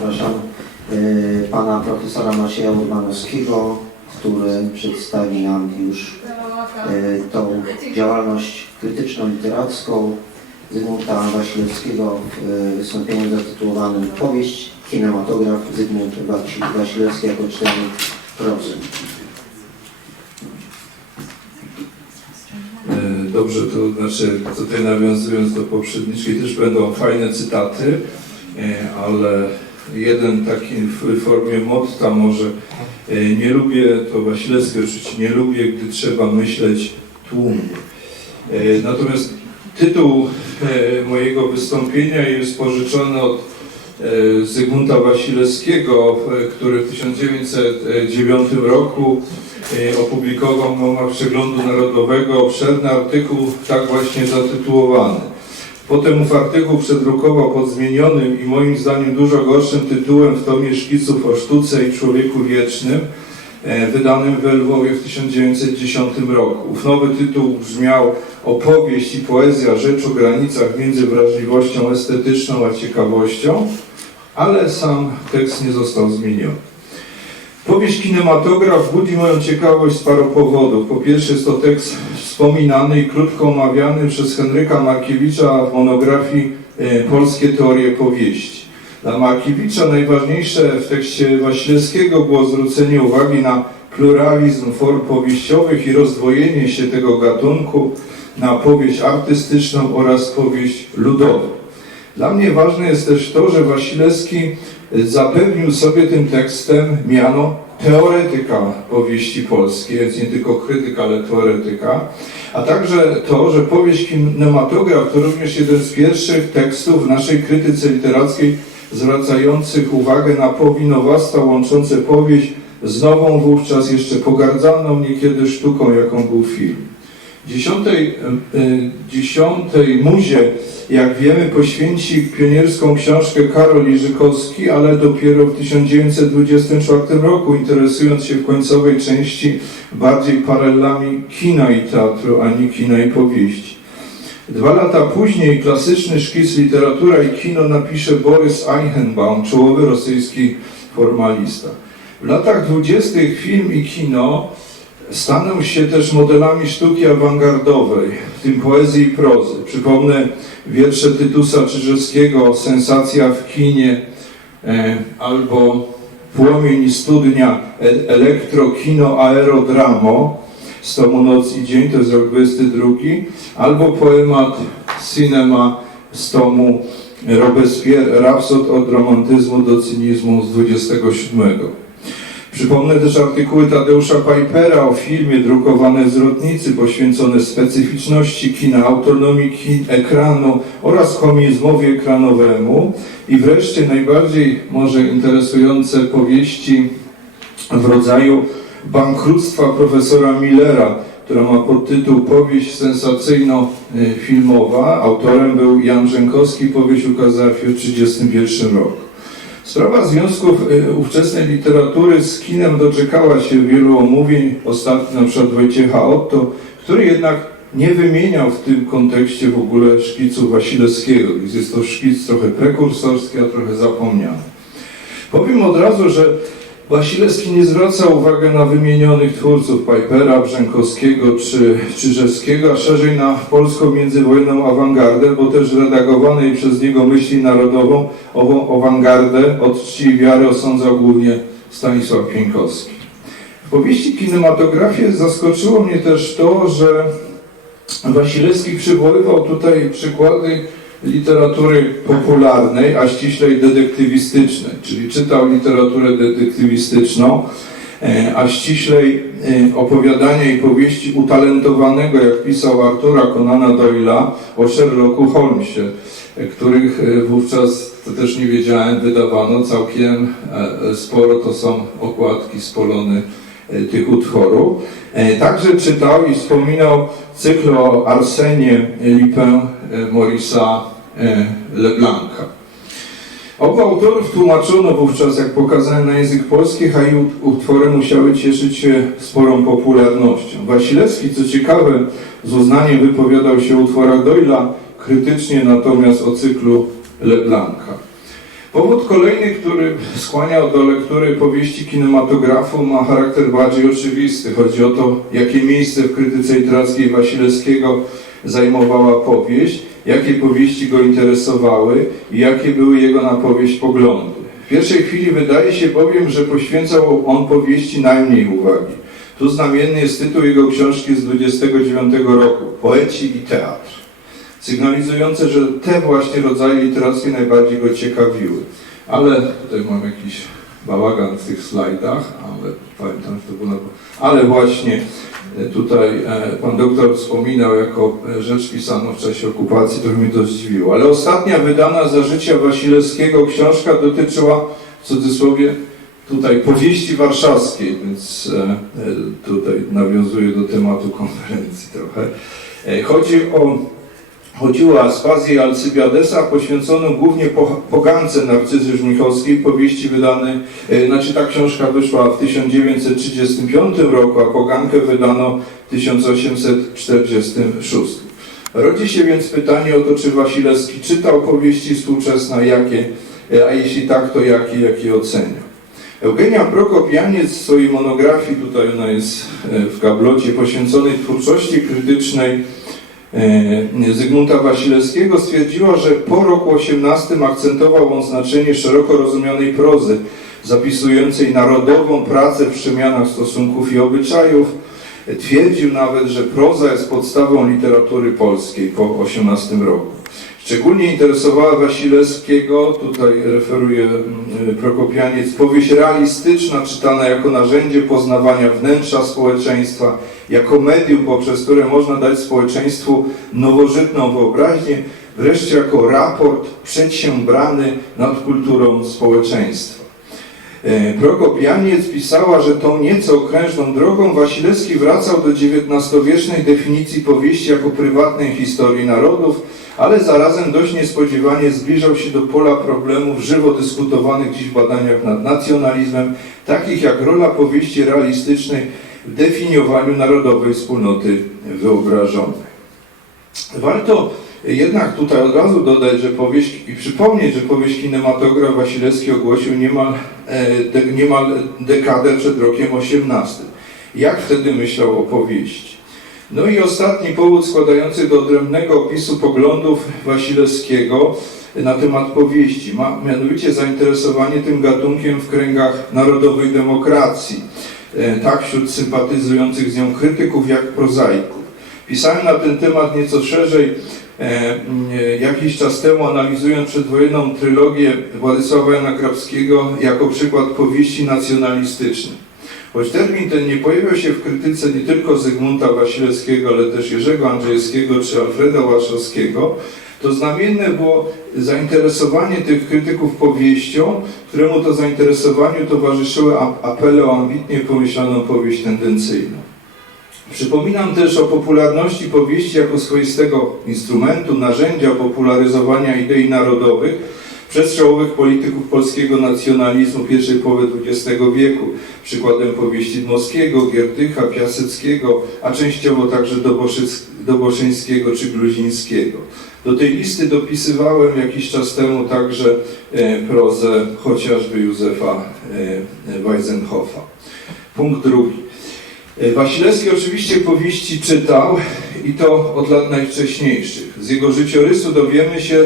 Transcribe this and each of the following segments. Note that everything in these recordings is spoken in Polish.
zapraszam e, pana profesora Macieja Urbanowskiego, który przedstawi nam już e, tą działalność krytyczno-literacką Zygmunta Wasilewskiego w e, wystąpieniu zatytułowanym Powieść, kinematograf Zygmunt Wasi- Wasilewski jako czytelnik prozy. Dobrze, to znaczy tutaj nawiązując do poprzedniczki też będą fajne cytaty, ale jeden taki w formie motta może e, nie lubię, to Wasilewski oczywiście nie lubię, gdy trzeba myśleć tłumnie. E, Natomiast tytuł e, mojego wystąpienia jest pożyczony od Zygmunta Wasilewskiego, który w 1909 roku opublikował w Przeglądu Narodowego obszerny artykuł tak właśnie zatytułowany. Potem ów artykuł przedrukował pod zmienionym i moim zdaniem dużo gorszym tytułem w tomie szkiców o sztuce i człowieku wiecznym, e, wydanym w Lwowie w 1910 roku. Ów nowy tytuł brzmiał Opowieść i poezja rzecz o granicach między wrażliwością estetyczną a ciekawością, ale sam tekst nie został zmieniony. Powieść kinematograf budzi moją ciekawość z paru powodów. Po pierwsze jest to tekst wspominany i krótko omawiany przez Henryka Markiewicza w monografii e, Polskie teorie powieści. Dla Markiewicza najważniejsze w tekście Wasilewskiego było zwrócenie uwagi na pluralizm form powieściowych i rozdwojenie się tego gatunku na powieść artystyczną oraz powieść ludową. Dla mnie ważne jest też to, że Wasilewski zapewnił sobie tym tekstem miano teoretyka powieści polskiej, więc nie tylko krytyka, ale teoretyka, a także to, że powieść kinematograf to również jeden z pierwszych tekstów w naszej krytyce literackiej zwracających uwagę na powinowactwa łączące powieść z nową wówczas jeszcze pogardzaną niekiedy sztuką, jaką był film. Dziesiątej, e, dziesiątej muzie, jak wiemy, poświęci pionierską książkę Karol Jerzykowski, ale dopiero w 1924 roku, interesując się w końcowej części bardziej paralelami kina i teatru, ani kina i powieści. Dwa lata później klasyczny szkic literatura i kino napisze Borys Eichenbaum, czołowy rosyjski formalista. W latach dwudziestych film i kino staną się też modelami sztuki awangardowej, w tym poezji i prozy. Przypomnę wiersze Tytusa Czyżewskiego Sensacja w kinie e, albo Płomień studnia e, elektro, kino, aerodramo z tomu Noc i Dzień, to jest rok 22, albo poemat Cinema z tomu Robespierre, Rapsod od romantyzmu do cynizmu z 27. Przypomnę też artykuły Tadeusza Pipera o filmie drukowane z Rotnicy poświęcone specyficzności kina, autonomii kin, ekranu oraz komizmowi ekranowemu i wreszcie najbardziej może interesujące powieści w rodzaju bankructwa profesora Millera, która ma podtytuł Powieść sensacyjno-filmowa. Autorem był Jan Rzękowski, powieść ukazała się w 1931 roku. Sprawa związków y, ówczesnej literatury z kinem doczekała się wielu omówień, ostatnio na przykład Wojciecha Otto, który jednak nie wymieniał w tym kontekście w ogóle szkicu Wasilewskiego, więc jest to szkic trochę prekursorski, a trochę zapomniany. Powiem od razu, że Wasilewski nie zwraca uwagi na wymienionych twórców Pipera, Brzękowskiego czy Czyżewskiego, a szerzej na polską międzywojenną awangardę, bo też redagowanej przez niego myśli narodową ową awangardę od czci i wiary osądzał głównie Stanisław Pieńkowski. W powieści kinematografii zaskoczyło mnie też to, że Wasilewski przywoływał tutaj przykłady literatury popularnej, a ściślej detektywistycznej, czyli czytał literaturę detektywistyczną, e, a ściślej e, opowiadania i powieści utalentowanego, jak pisał Artura Conana Doyle'a o Sherlocku Holmesie, e, których wówczas, to też nie wiedziałem, wydawano całkiem sporo, to są okładki z polony e, tych utworów. Także czytał i wspominał cykl o Arsenie Lipę Morisa e, Leblanca. Obu autorów tłumaczono wówczas, jak pokazałem, na język polski, a i ut- utwory musiały cieszyć się sporą popularnością. Wasilewski, co ciekawe, z uznaniem wypowiadał się o utworach Doyla, krytycznie natomiast o cyklu Leblanca. Powód kolejny, który skłaniał do lektury powieści kinematografu ma charakter bardziej oczywisty. Chodzi o to, jakie miejsce w krytyce literackiej Wasilewskiego zajmowała powieść, jakie powieści go interesowały i jakie były jego na powieść poglądy. W pierwszej chwili wydaje się bowiem, że poświęcał on powieści najmniej uwagi. Tu znamienny jest tytuł jego książki z 29 roku, Poeci i Teatr sygnalizujące, że te właśnie rodzaje literackie najbardziej go ciekawiły. Ale tutaj mam jakiś bałagan w tych slajdach, ale pamiętam, że to było. Ale właśnie e, tutaj e, pan doktor wspominał jako e, rzecz pisaną w czasie okupacji, to mnie to zdziwiło. Ale ostatnia wydana za życia Wasilewskiego książka dotyczyła, w cudzysłowie, tutaj powieści warszawskiej, więc tutaj nawiązuję do tematu konferencji trochę. Chodzi o Chodziło o Aspazję Alcybiadesa, poświęconą głównie po- pogance Narcyzy Żmichowskiej, powieści wydanej, e, znaczy ta książka wyszła w 1935 roku, a pogankę wydano w 1846. Rodzi się więc pytanie o to, czy Wasilewski czytał powieści współczesne, jakie, e, a jeśli tak, to jakie, jakie ocenia. Eugenia Prokopianiec w swojej monografii, tutaj ona jest e, w gablocie, poświęconej twórczości krytycznej Zygmunta Wasilewskiego stwierdziła, że po roku 18 akcentował on znaczenie szeroko rozumianej prozy, zapisującej narodową pracę w przemianach stosunków i obyczajów. Twierdził nawet, że proza jest podstawą literatury polskiej po 18 roku. Szczególnie interesowała Wasilewskiego, tutaj referuje mm, Prokopianiec, powieść realistyczna, czytana jako narzędzie poznawania wnętrza społeczeństwa, jako medium, poprzez które można dać społeczeństwu nowożytną wyobraźnię, wreszcie jako raport przedsiębrany nad kulturą społeczeństwa. E, Prokopianiec pisała, że tą nieco okrężną drogą Wasilewski wracał do XIX-wiecznej definicji powieści jako prywatnej historii narodów, ale zarazem dość niespodziewanie zbliżał się do pola problemów żywo dyskutowanych dziś w badaniach nad nacjonalizmem, takich jak rola powieści realistycznej w definiowaniu narodowej wspólnoty wyobrażonej. Warto jednak tutaj od razu dodać, że powieść i przypomnieć, że powieść kinematograf Wasilewski ogłosił niemal, e, de, niemal dekadę przed rokiem 18. Jak wtedy myślał o powieści? No i ostatni powód składający do odrębnego opisu poglądów Wasilewskiego na temat powieści, ma mianowicie zainteresowanie tym gatunkiem w kręgach narodowej demokracji, tak wśród sympatyzujących z nią krytyków jak prozaików. Pisałem na ten temat nieco szerzej e, e, jakiś czas temu, analizując przedwojenną trylogię Władysława Jana Krapskiego jako przykład powieści nacjonalistycznej. Choć termin ten nie pojawiał się w krytyce nie tylko Zygmunta Wasilewskiego, ale też Jerzego Andrzejewskiego czy Alfreda Łaszowskiego, to znamienne było zainteresowanie tych krytyków powieścią, któremu to zainteresowaniu towarzyszyły apele o ambitnie pomyślaną powieść tendencyjną. Przypominam też o popularności powieści jako swoistego instrumentu, narzędzia popularyzowania idei narodowych przez czołowych polityków polskiego nacjonalizmu pierwszej połowy XX wieku. Przykładem powieści Dmowskiego, Giertycha, Piaseckiego, a częściowo także Doboszyńskiego czy Gruzińskiego. Do tej listy dopisywałem jakiś czas temu także e, prozę chociażby Józefa e, Weisenhoffa. Punkt drugi. E, Wasilewski oczywiście powieści czytał i to od lat najwcześniejszych. Z jego życiorysu dowiemy się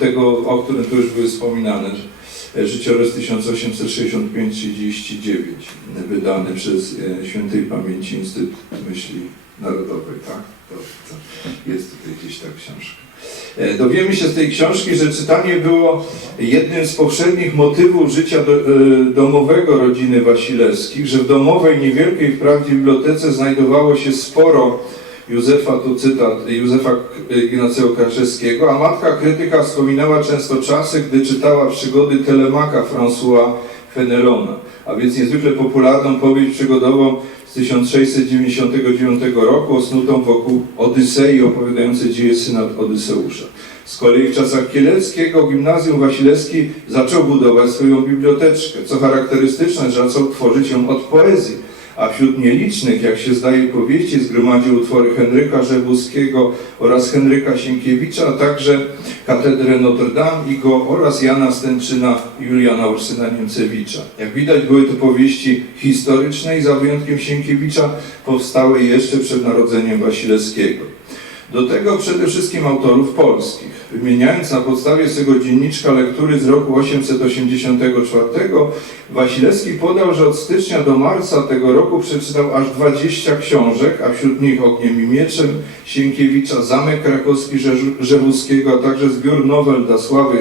tego, o którym tu już były wspominane, życiorys 1865-39, e, wydany przez e, Świętej Pamięci Instytut Myśli Narodowej, tak? To, to jest tutaj gdzieś ta książka. E, Dowiemy się z tej książki, że czytanie było jednym z poprzednich motywów życia e, domowego rodziny Wasilewskich, że w domowej, niewielkiej wprawdzie bibliotece znajdowało się sporo Józefa, tu cytat, Józefa Ignacego Karczewskiego, a matka krytyka wspominała często czasy, gdy czytała przygody Telemaka François Fenelona, a więc niezwykle popularną powieść przygodową z 1699 roku, osnutą wokół Odysei, opowiadającej dzieje syna Odyseusza. Z kolei w czasach Kieleckiego gimnazjum Wasilewski zaczął budować swoją biblioteczkę. Co charakterystyczne, że zaczął tworzyć ją od poezji, a wśród nielicznych, jak się zdaje powieści, zgromadził utwory Henryka Rzewuskiego oraz Henryka Sienkiewicza, a także katedrę Notre Dame i go oraz Jana Stęczyna Juliana Ursyna Niemcewicza. Jak widać były to powieści historyczne i za wyjątkiem Sienkiewicza powstały jeszcze przed narodzeniem Wasilewskiego. Do tego przede wszystkim autorów polskich. Wymieniając na podstawie swego dzienniczka lektury z roku 884, Wasilewski podał, że od stycznia do marca tego roku przeczytał aż 20 książek, a wśród nich Ogniem i Mieczem Sienkiewicza, Zamek Krakowski Rzewuskiego, a także zbiór nowel Dasławy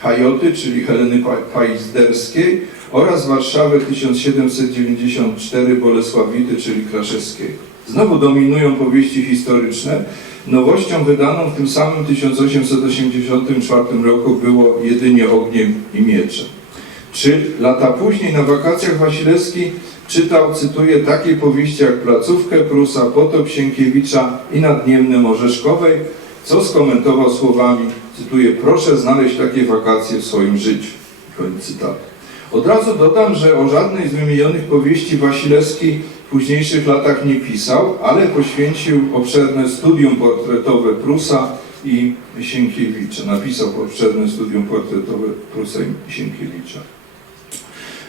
Hajoty, czyli Heleny Pa- Pajzderskiej oraz Warszawy 1794 Bolesławity, czyli Kraszewskiego. Znowu dominują powieści historyczne. Nowością wydaną w tym samym 1884 roku było jedynie Ogniem i Mieczem. Trzy lata później na wakacjach Wasilewski czytał, cytuję, takie powieści jak Placówkę Prusa, Potop Sienkiewicza i Nadniemne Orzeszkowej, co skomentował słowami, cytuję, proszę znaleźć takie wakacje w swoim życiu. Koniec cytatu. Od razu dodam, że o żadnej z wymienionych powieści Wasilewski w późniejszych latach nie pisał, ale poświęcił obszerne studium portretowe Prusa i Sienkiewicza. Napisał obszerne studium portretowe Prusa i Sienkiewicza.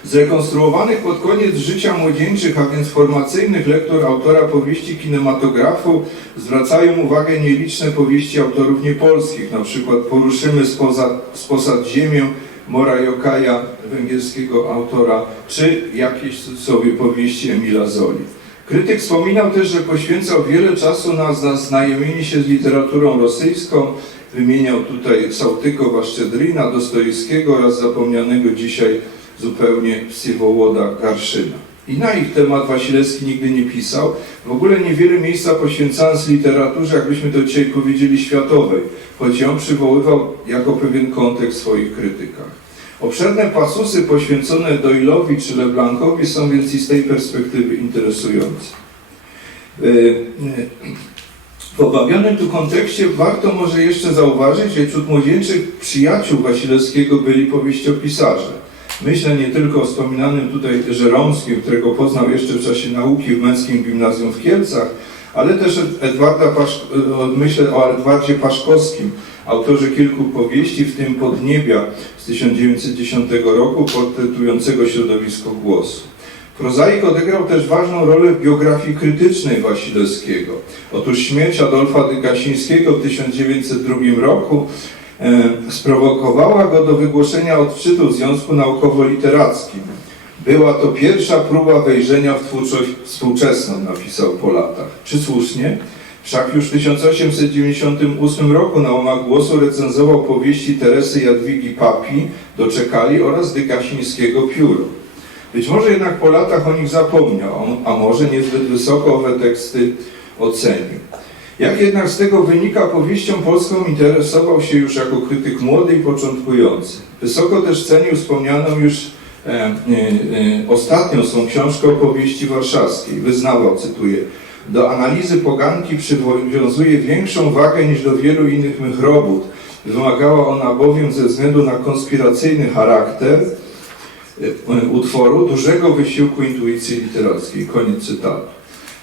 Zrekonstruowanych pod koniec życia młodzieńczych, a więc formacyjnych lektur autora powieści kinematografu zwracają uwagę nieliczne powieści autorów niepolskich, na przykład Poruszymy spoza, sposad ziemię Mora Jokaja, węgierskiego autora, czy jakieś sobie powieści Emila Zoli. Krytyk wspominał też, że poświęcał wiele czasu na zaznajomienie się z literaturą rosyjską. Wymieniał tutaj Sałtykowa, Szczedrina, Dostojewskiego oraz zapomnianego dzisiaj zupełnie Wsiewołoda Garszyna. I na ich temat Wasilewski nigdy nie pisał. W ogóle niewiele miejsca poświęcając literaturze, jakbyśmy to dzisiaj powiedzieli, światowej, choć ją przywoływał jako pewien kontekst w swoich krytykach. Obszerne pasusy poświęcone Doyle'owi czy Leblancowi są więc i z tej perspektywy interesujące. Y, y, W obawianym tu kontekście warto może jeszcze zauważyć, że wśród młodzieńczych przyjaciół Wasilewskiego byli powieściopisarze. Myślę nie tylko o wspominanym tutaj Żeromskim, którego poznał jeszcze w czasie nauki w męskim gimnazjum w Kielcach, ale też Edwarda Pasz... myślę o Edwardzie Paszkowskim, autorze kilku powieści, w tym Podniebia z 1910 roku, portretującego środowisko głosu. Prozaik odegrał też ważną rolę w biografii krytycznej Wasilewskiego. Otóż śmierć Adolfa Dygasińskiego w 1902 roku e, sprowokowała go do wygłoszenia odczytu w Związku Naukowo-Literackim. Była to pierwsza próba wejrzenia w twórczość współczesną, napisał po latach. Czy słusznie? Wszak już w 1898 roku na łamach głosu recenzował powieści Teresy Jadwigi Papi, Doczekali oraz Dykasińskiego Pióro. Być może jednak po latach o nich zapomniał, a może niezbyt wysoko owe teksty ocenił. Jak jednak z tego wynika, powieścią polską interesował się już jako krytyk młody i początkujący. Wysoko też cenił wspomnianą już e, e, e, ostatnią swą książkę o powieści warszawskiej. Wyznawał, cytuję, do analizy poganki przywiązuje większą wagę niż do wielu innych mych robót. Wymagała ona bowiem ze względu na konspiracyjny charakter e, utworu dużego wysiłku intuicji literackiej. Koniec cytatu.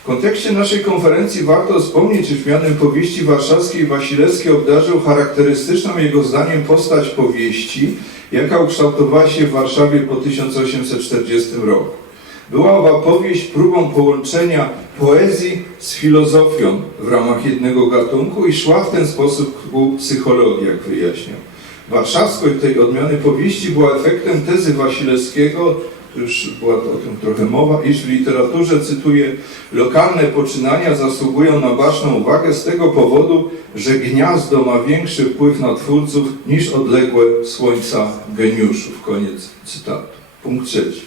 W kontekście naszej konferencji warto wspomnieć, iż mianem powieści warszawskiej Wasilewski obdarzył charakterystyczną jego zdaniem postać powieści, jaka ukształtowała się w Warszawie po 1840 roku. Była owa powieść próbą połączenia poezji z filozofią w ramach jednego gatunku i szła w ten sposób ku psychologii, jak wyjaśniał. Warszawskość tej odmiany powieści była efektem tezy Wasilewskiego, już była o tym trochę mowa, iż w literaturze, cytuję, lokalne poczynania zasługują na baczną uwagę z tego powodu, że gniazdo ma większy wpływ na twórców niż odległe słońca geniuszów. Koniec cytatu. Punkt trzeci.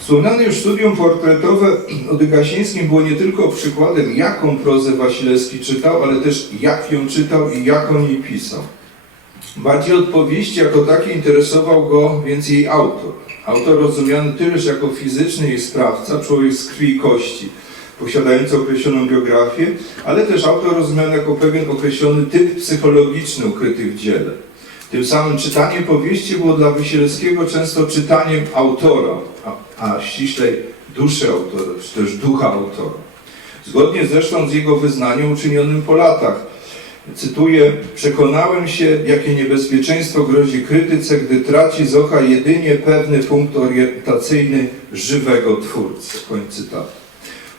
Wspomniane już studium portretowe o Dygasińskim było nie tylko przykładem, jaką prozę Wasilewski czytał, ale też jak ją czytał i jak o niej pisał. Bardziej od powieści jako takiej interesował go więc jej autor. Autor rozumiany tyleż jako fizyczny jej sprawca, człowiek z krwi i kości, posiadający określoną biografię, ale też autor rozumiany jako pewien określony typ psychologiczny ukryty w dziele. Tym samym czytanie powieści było dla Wysielskiego często czytaniem autora, a, a ściślej duszy autora, czy też ducha autora. Zgodnie zresztą z jego wyznaniem uczynionym po latach, cytuję, przekonałem się, jakie niebezpieczeństwo grozi krytyce, gdy traci z oka jedynie pewny punkt orientacyjny żywego twórcy. Koniec cytatu.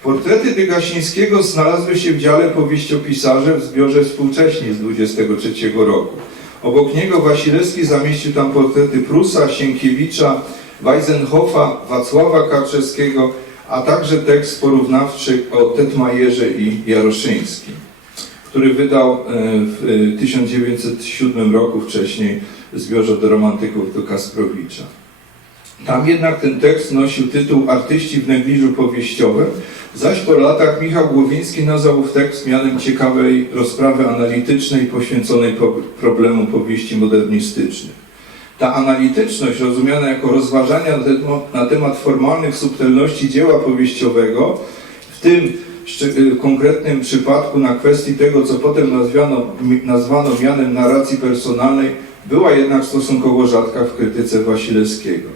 Portrety Dygasińskiego znalazły się w dziale powieściopisarze w zbiorze współcześni z 23 roku. Obok niego Wasilewski zamieścił tam portrety Prusa, Sienkiewicza, Weisenhofa, Wacława Karczewskiego, a także tekst porównawczy o Tetmajerze i Jaroszyńskim, który wydał e, w e, 1907 roku wcześniej w zbiorze do romantyków do Kasprowicza. Tam jednak ten tekst nosił tytuł Artyści w negliżu powieściowym, zaś po latach Michał Głowiński nazwał tekst mianem ciekawej rozprawy analitycznej poświęconej po problemu powieści modernistycznych. Ta analityczność, rozumiana jako rozważania na temat, formalnych subtelności dzieła powieściowego, w tym konkretnym przypadku na kwestii tego, co potem nazwano, nazwano mianem narracji personalnej, była jednak stosunkowo rzadka w krytyce Wasilewskiego.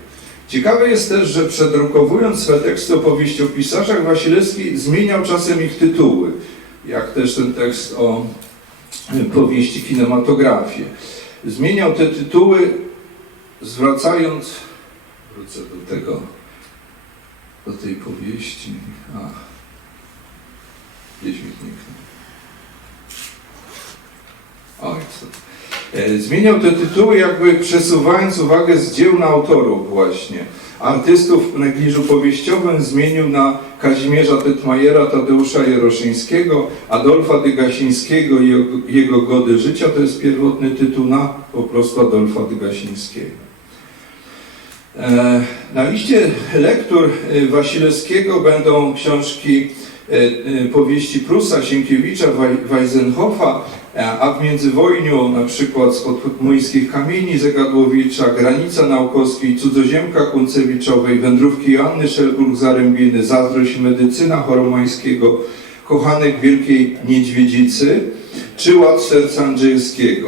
Ciekawe jest też, że przedrukowując swe teksty o powieściopisarzach, Wasilewski zmieniał czasem ich tytuły, jak też ten tekst o y, powieści kinematografię. Zmieniał te tytuły, zwracając, wrócę do tego, do tej powieści, ach, gdzieś mi zniknął. O. E, Zmieniał te tytuły, jakby przesuwając uwagę z dzieł na autorów właśnie. Artystów w negliżu powieściowym zmienił na Kazimierza Tetmajera, Tadeusza Jaroszyńskiego, Adolfa Dygasińskiego i jego, jego Gody Życia. To jest pierwotny tytuł na po prostu Adolfa Dygasińskiego. E, Na liście lektur e, Wasilewskiego będą książki powieści Prusa, Sienkiewicza, Weisenhofa, e, a w międzywojniu na przykład spod młyńskich kamieni Zegadłowicza, Granica Naukowskiej, Cudzoziemka Kuncewiczowej, Wędrówki Joanny Szelburg-Zarębiny, Zazdrość Medycyna Choromańskiego, Kochanek Wielkiej Niedźwiedzicy, czy Ład Serca Andrzejewskiego.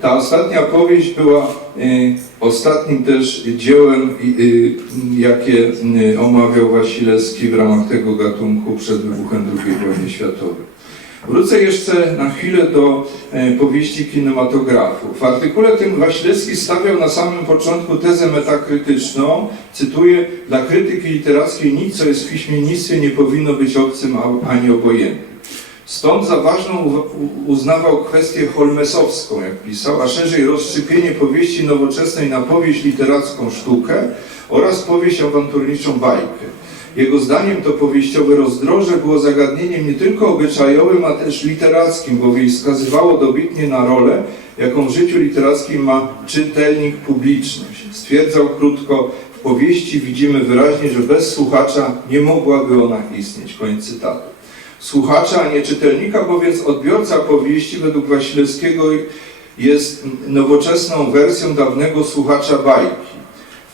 Ta ostatnia powieść była y, ostatnim też dziełem, y, y, jakie omawiał Wasilewski w ramach tego gatunku przed wybuchem II wojny światowej. Wrócę jeszcze na chwilę do e, powieści kinematografu. W artykule tym Wasilewski stawiał na samym początku tezę metakrytyczną, cytuję, dla krytyki literackiej nic, co jest w piśmiennictwie, nie powinno być obcym ani obojętnym. Stąd za ważną uznawał kwestię holmesowską, jak pisał, a szerzej rozszczepienie powieści nowoczesnej na powieść literacką sztukę oraz powieść awanturniczą bajkę. Jego zdaniem to powieściowe rozdroże było zagadnieniem nie tylko obyczajowym, a też literackim, bowiem wskazywało dobitnie na rolę, jaką w życiu literackim ma czytelnik, publiczność. Stwierdzał krótko, w powieści widzimy wyraźnie, że bez słuchacza nie mogłaby ona istnieć. Koniec cytatu. Słuchacza, a nie czytelnika, bowiem odbiorca powieści według Wasilewskiego jest nowoczesną wersją dawnego słuchacza bajki.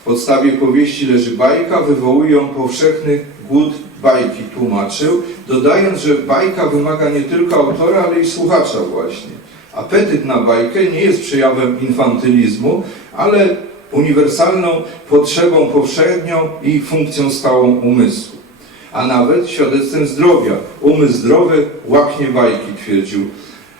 W podstawie powieści leży bajka, wywołuje ją powszechny głód bajki, tłumaczył, dodając, że bajka wymaga nie tylko autora, ale i słuchacza właśnie. Apetyt na bajkę nie jest przejawem infantylizmu, ale uniwersalną potrzebą powszednią i funkcją stałą umysłu. A nawet świadectwem zdrowia. Umysł zdrowy łaknie bajki, twierdził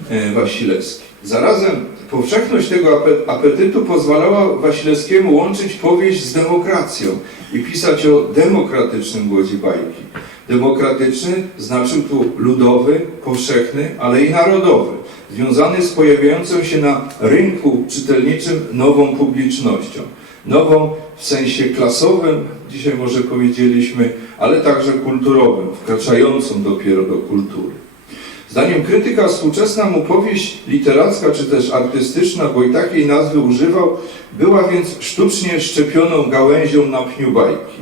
e, Wasilewski. Zarazem powszechność tego ape- apetytu pozwalała Wasilewskiemu łączyć powieść z demokracją i pisać o demokratycznym głodzie bajki. Demokratyczny znaczył tu ludowy, powszechny, ale i narodowy, związany z pojawiającą się na rynku czytelniczym nową publicznością. Nową w sensie klasowym, dzisiaj może powiedzieliśmy, ale także kulturowym, wkraczającą dopiero do kultury. Zdaniem krytyka współczesna mu powieść literacka czy też artystyczna, bo i takiej nazwy używał, była więc sztucznie szczepioną gałęzią na pniu bajki.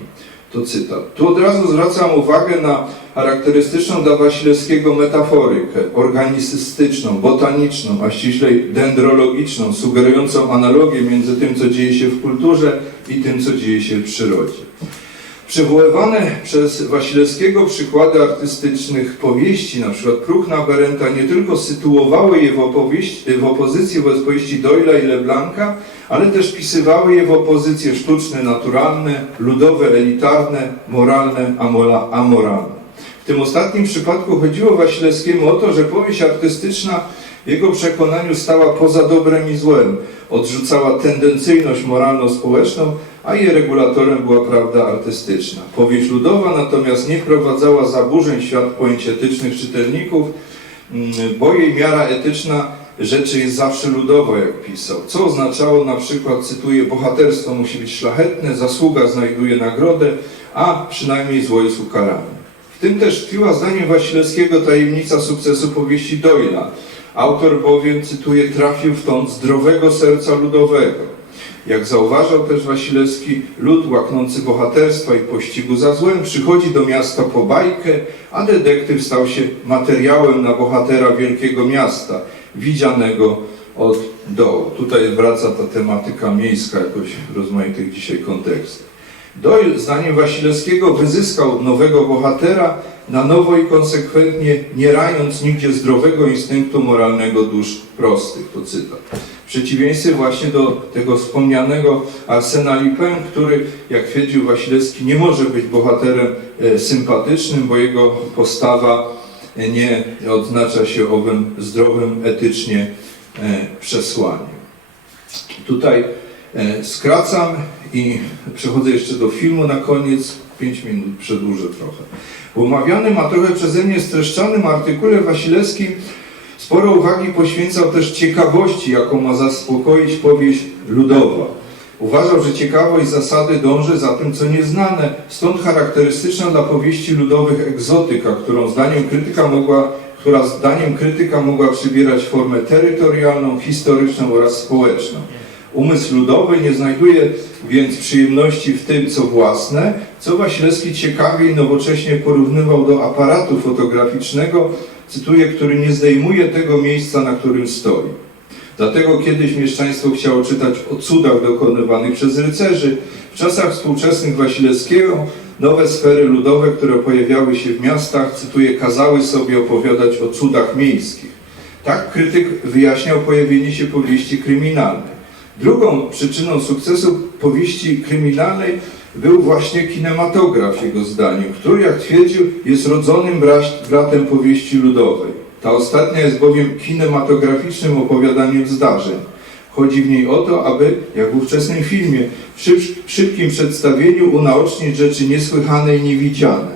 To cytat. Tu od razu zwracam uwagę na charakterystyczną dla Wasilewskiego metaforykę organistyczną, botaniczną, a ściślej dendrologiczną, sugerującą analogię między tym, co dzieje się w kulturze i tym, co dzieje się w przyrodzie. Przywoływane przez Wasilewskiego przykłady artystycznych powieści, na przykład Próchna Berenta, nie tylko sytuowały je w, opowieści, w opozycji wobec powieści Doyla i Leblanca, ale też pisywały je w opozycje sztuczne, naturalne, ludowe, elitarne, moralne, amola, amoralne. W tym ostatnim przypadku chodziło Wasilewskiemu o to, że powieść artystyczna w jego przekonaniu stała poza dobrem i złem, odrzucała tendencyjność moralno-społeczną, a jej regulatorem była prawda artystyczna. Powieść ludowa natomiast nie wprowadzała zaburzeń w świat pojęć etycznych czytelników, mm, bo jej miara etyczna rzeczy jest zawsze ludowa, jak pisał. Co oznaczało na przykład, cytuję, bohaterstwo musi być szlachetne, zasługa znajduje nagrodę, a przynajmniej zło jest ukarane. W tym też tkwiła zdaniem Wasilewskiego tajemnica sukcesu powieści Doyla. Autor bowiem, cytuję, trafił w ton zdrowego serca ludowego. Jak zauważał też Wasilewski, lud łaknący bohaterstwa i pościgu za złem przychodzi do miasta po bajkę, a detektyw stał się materiałem na bohatera wielkiego miasta, widzianego od dołu. Tutaj wraca ta tematyka miejska jakoś w rozmaitych dzisiaj kontekstach. Doyle, zdaniem Wasilewskiego, wyzyskał nowego bohatera na nowo i konsekwentnie, nie rając nigdzie zdrowego instynktu moralnego dusz prostych. To cytat. W przeciwieństwie właśnie do tego wspomnianego Arsena Lupin, który, jak twierdził Wasilewski, nie może być bohaterem e, sympatycznym, bo jego postawa e, nie odznacza się owym zdrowym etycznie e, przesłaniem. Tutaj skracam i przechodzę jeszcze do filmu na koniec. 5 minut przedłużę trochę. W omawianym, a trochę przeze mnie streszczanym artykule Wasilewski sporo uwagi poświęcał też ciekawości, jaką ma zaspokoić powieść ludowa. Uważał, że ciekawość zasady dąży za tym, co nieznane, stąd charakterystyczna dla powieści ludowych egzotyka, którą zdaniem krytyka mogła, która zdaniem krytyka mogła przybierać formę terytorialną, historyczną oraz społeczną. Umysł ludowy nie znajduje więc przyjemności w tym, co własne, co Wasilewski ciekawie i nowocześnie porównywał do aparatu fotograficznego, cytuję, który nie zdejmuje tego miejsca, na którym stoi. Dlatego kiedyś mieszczaństwo chciało czytać o cudach dokonywanych przez rycerzy. W czasach współczesnych Wasilewskiego nowe sfery ludowe, które pojawiały się w miastach, cytuję, kazały sobie opowiadać o cudach miejskich. Tak krytyk wyjaśniał pojawienie się powieści kryminalnej. Drugą przyczyną sukcesu powieści kryminalnej był właśnie kinematograf, jego zdaniem, który, jak twierdził, jest rodzonym brat- bratem powieści ludowej. Ta ostatnia jest bowiem kinematograficznym opowiadaniem zdarzeń. Chodzi w niej o to, aby, jak w ówczesnym filmie, w szybkim przedstawieniu unaocznić rzeczy niesłychane i niewidziane.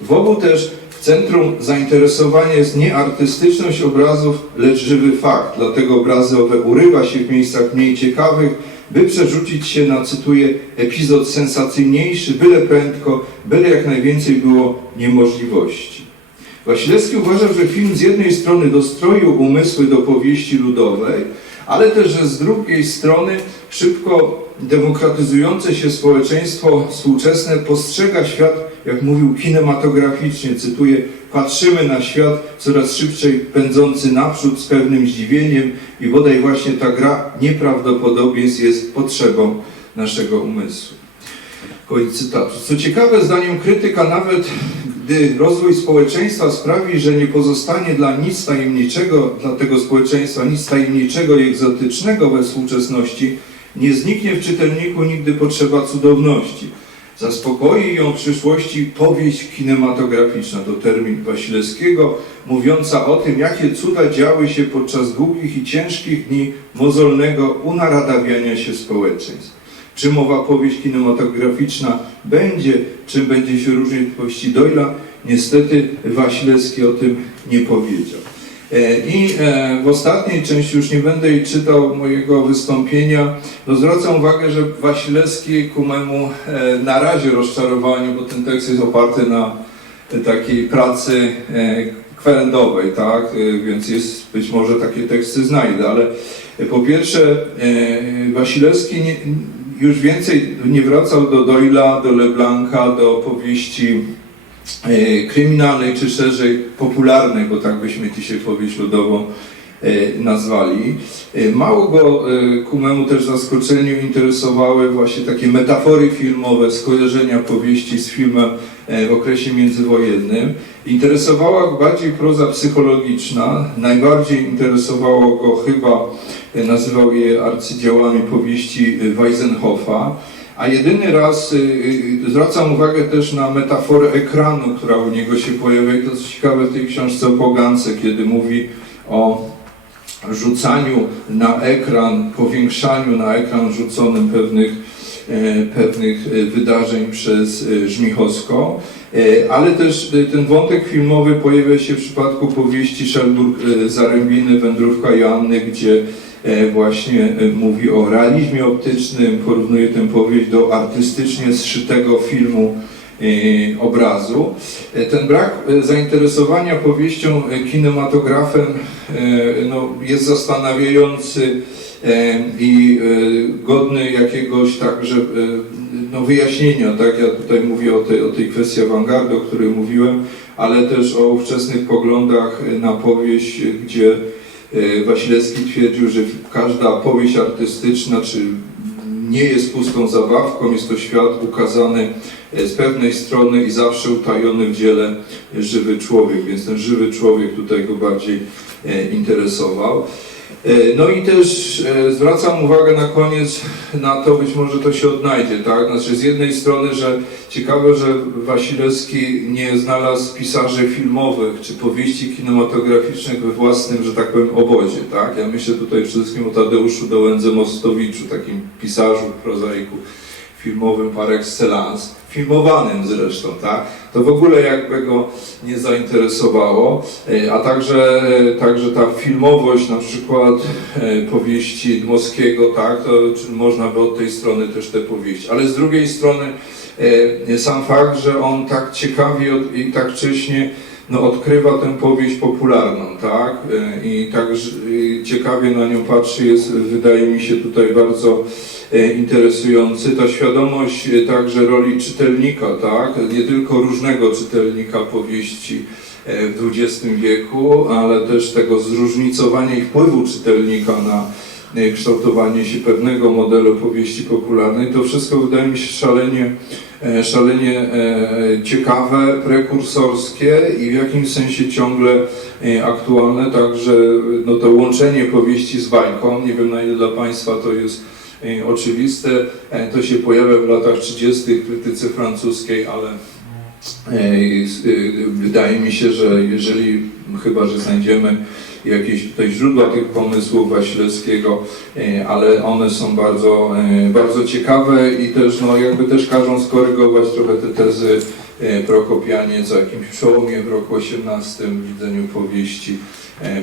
W obu też w centrum zainteresowania jest nie artystyczność obrazów, lecz żywy fakt. Dlatego obrazy owe urywa się w miejscach mniej ciekawych, by przerzucić się na, cytuję, epizod sensacyjniejszy, byle prędko, byle jak najwięcej było niemożliwości. Wasilewski uważał, że film z jednej strony dostroił umysły do powieści ludowej, ale też, że z drugiej strony szybko demokratyzujące się społeczeństwo współczesne postrzega świat, jak mówił, kinematograficznie, cytuję, patrzymy na świat coraz szybciej pędzący naprzód z pewnym zdziwieniem i bodaj właśnie ta gra nieprawdopodobieństw jest potrzebą naszego umysłu. Koniec cytatu. Co ciekawe, zdaniem krytyka, nawet gdy rozwój społeczeństwa sprawi, że nie pozostanie dla nic tajemniczego, dla tego społeczeństwa nic tajemniczego i egzotycznego we współczesności, nie zniknie w czytelniku nigdy potrzeba cudowności. Zaspokoi ją w przyszłości powieść kinematograficzna, to termin Wasilewskiego, mówiąca o tym, jakie cuda działy się podczas długich i ciężkich dni mozolnego unaradawiania się społeczeństw. Czym owa powieść kinematograficzna będzie, czym będzie się różnić powieści Doyla, niestety Wasilewski o tym nie powiedział. E, I e, w ostatniej części, już nie będę jej czytał mojego wystąpienia, no zwracam uwagę, że Wasilewski ku memu e, na razie rozczarowaniu, bo ten tekst jest oparty na takiej pracy kwerendowej, tak, więc jest, być może takie teksty znajdę, ale po pierwsze Wasilewski nie, już więcej nie wracał do Doyla, do Leblanca, do powieści kryminalnej, czy szerzej popularnej, bo tak byśmy dzisiaj powieść ludową e, nazwali. E, Mało go e, ku memu też zaskoczeniu interesowały właśnie takie metafory filmowe, skojarzenia powieści z filmem e, w okresie międzywojennym. Interesowała go bardziej proza psychologiczna, najbardziej interesowało go chyba, e, nazywał je arcydziełami powieści e, Weisenhoffa, a jedyny raz y, y, zwracam uwagę też na metaforę ekranu, która u niego się pojawia. I to co ciekawe w tej książce o Pogance, kiedy mówi o rzucaniu na ekran, powiększaniu na ekran rzuconym pewnych, e, pewnych e, wydarzeń przez e, Żmichowską, E, ale też ten wątek filmowy pojawia się w przypadku powieści Szelburg Zarębiny, Wędrówka Joanny, gdzie właśnie e, mówi o realizmie optycznym, porównuje tę powieść do artystycznie zszytego filmu e, obrazu. E, Ten brak e, zainteresowania powieścią e, kinematografem e, no, jest zastanawiający e, i e, godny jakiegoś także e, no, wyjaśnienia. Tak? Ja tutaj mówię o tej, o tej kwestii awangardy, o której mówiłem, ale też o ówczesnych poglądach na powieść, gdzie e, Wasilewski twierdził, że każda powieść artystyczna czy nie jest pustą zabawką, jest to świat ukazany e, z pewnej strony i zawsze utajony w dziele żywy człowiek, więc ten żywy człowiek tutaj go bardziej e, interesował. E, No i też e, zwracam uwagę na koniec na to, być może to się odnajdzie, tak? Znaczy z jednej strony, że ciekawe, że Wasilewski nie znalazł pisarzy filmowych czy powieści kinematograficznych we własnym, że tak powiem, obozie, tak? Ja myślę tutaj przede wszystkim o Tadeuszu Dołędze Mostowiczu, takim pisarzu, prozaiku filmowym par excellence, filmowanym zresztą, tak? To w ogóle jakby go nie zainteresowało, E, a także, e, także ta filmowość na przykład e, powieści Dmowskiego, tak? To można by od tej strony też te powieści, ale z drugiej strony sam fakt, że on tak ciekawie i tak wcześnie no, odkrywa tę powieść popularną, tak? I tak ciekawie na nią patrzy, jest, wydaje mi się tutaj bardzo interesujący. Ta świadomość e, także roli czytelnika, tak? Nie tylko różnego czytelnika powieści e, w XX wieku, ale też tego zróżnicowania i wpływu czytelnika na e, kształtowanie się pewnego modelu powieści popularnej. To wszystko wydaje mi się szalenie e, szalenie e, ciekawe, prekursorskie i w jakimś sensie ciągle e, aktualne, także no, to łączenie powieści z bajką, nie wiem na ile dla Państwa to jest e, oczywiste, e, to się pojawia w latach 30. w krytyce francuskiej, ale e, e, wydaje mi się, że jeżeli, chyba że znajdziemy jakieś tutaj źródła tych pomysłów Wasilewskiego, e, ale one są bardzo, e, bardzo ciekawe i też, no, jakby też każą skorygować trochę te tezy e, Prokopianiec o jakimś przełomie w roku XVIII w widzeniu powieści e,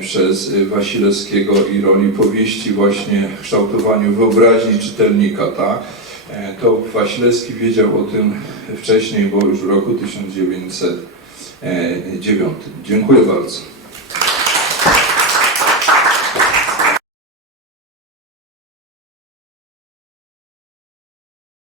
przez e, Wasilewskiego i roli powieści właśnie w kształtowaniu wyobraźni czytelnika, tak? E, To Wasilewski wiedział o tym wcześniej, bo już w roku 1909. Dziękuję bardzo.